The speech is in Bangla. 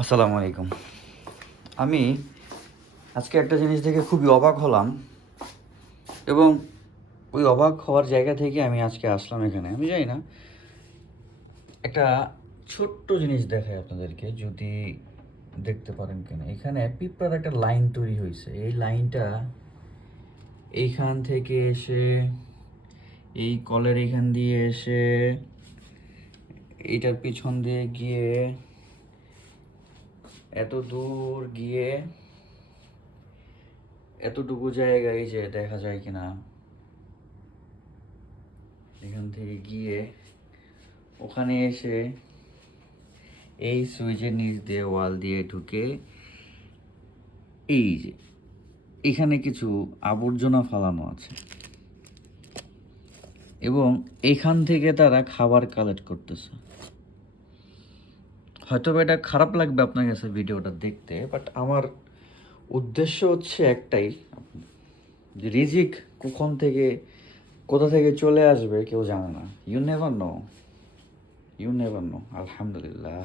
আসসালামু আলাইকুম। আমি আজকে একটা জিনিস দেখে খুবই অবাক হলাম এবং ওই অবাক হওয়ার জায়গা থেকে আমি আজকে আসলাম এখানে। আমি জানি না, একটা ছোট্ট জিনিস দেখাই আপনাদেরকে, যদি দেখতে পারেন কিনা। এখানে পিঁপড়ার একটা লাইন তৈরি হয়েছে। এই লাইনটা এইখান থেকে এসে এই কলের এখান দিয়ে এসে এইটার পিছন দিয়ে গিয়ে এত দূর গিয়ে এতটুকু জায়গায় যে দেখা যায় কিনা, এখান থেকে গিয়ে ওখানে এসে এই সুইচের নিচ দিয়ে ওয়াল দিয়ে ঢুকে এই যে এখানে কিছু আবর্জনা ফালানো আছে এবং এখান থেকে তারা খাবার কালেক্ট করতেছে। হয়তো এটা খারাপ লাগবে আপনার কাছে ভিডিওটা দেখতে, বাট আমার উদ্দেশ্য হচ্ছে একটাই, যে রিজিক কখন থেকে কোথা থেকে চলে আসবে কেউ জানে না। You never know, you never know. আলহামদুলিল্লাহ।